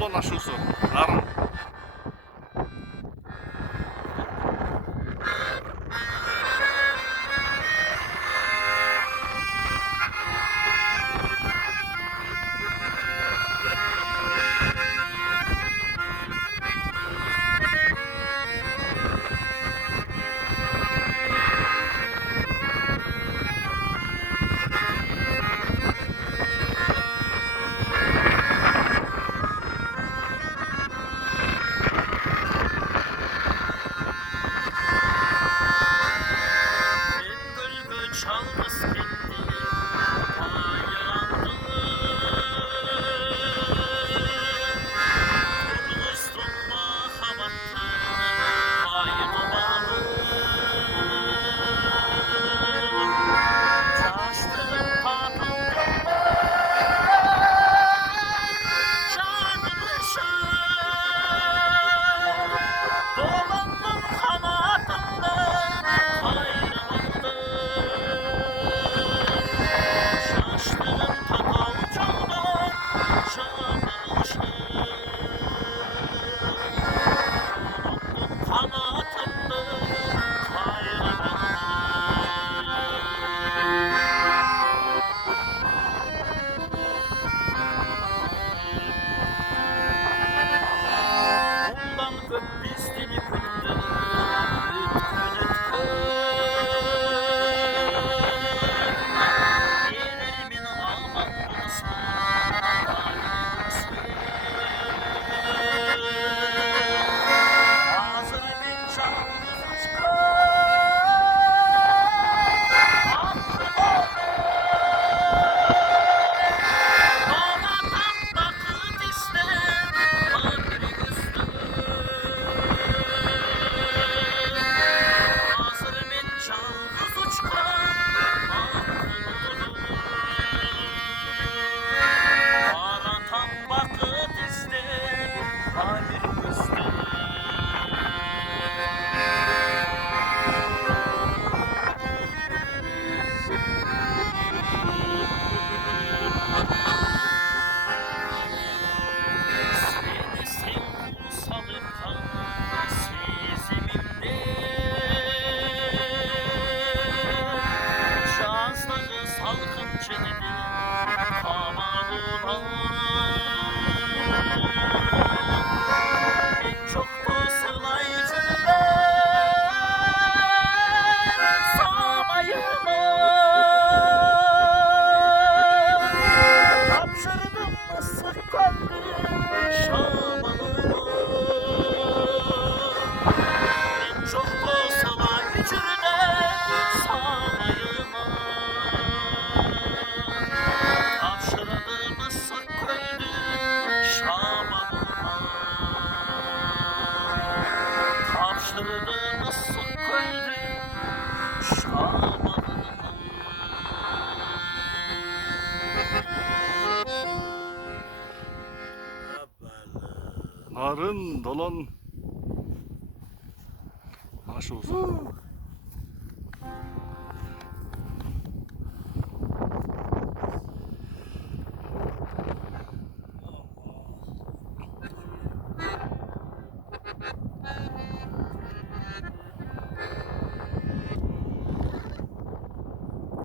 dolan aşusu. Narın. Çalgıs kendi ayağımdı Kurgustum mahabattı aydumalı Çaştım patıldım canımışı Dolandım kanatımda hayrımındı Şaştım takavcumda canımışı Dolandım kanatımda hayrımındı Bundan öpüzdini kırdı Ütkün Yerlerimin aman olsun Hazır bir canımız Salkım çenedi kamarına En çok da sılaycılar samayıma Kapşırdım ıslık kaldı şamanıma En çok da sılaycılar samayıma Kapşırdım ıslık koydu şamanıma Kapşırdım ıslık koydu şamanıma Narın dolan aşusu.